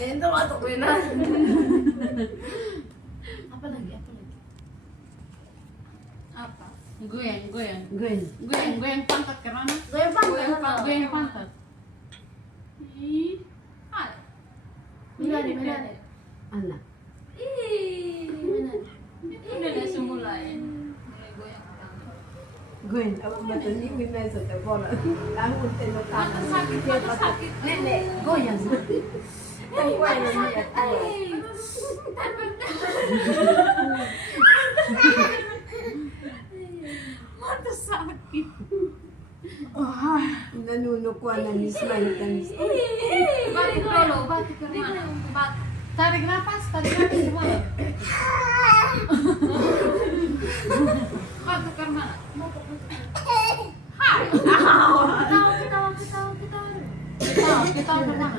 Itu waktu benar. Apa lagi? Apa? Goyang pantat karena goyang pantat. Ih, ada. Minari. Anak. Minari. Itu udah semulain. Mulai goyang pantat. Goyang apa betul ni minai satu bola. Kamu tengok Mata sakit. Nenek goyang. Goyang ni ya. Mata sakit. Nanunok ko na ni smile kan. Batuk dulu, batuk ke mana? Tarik nafas gimana? Batuk ke mana? Hai. Ketawa ke mana?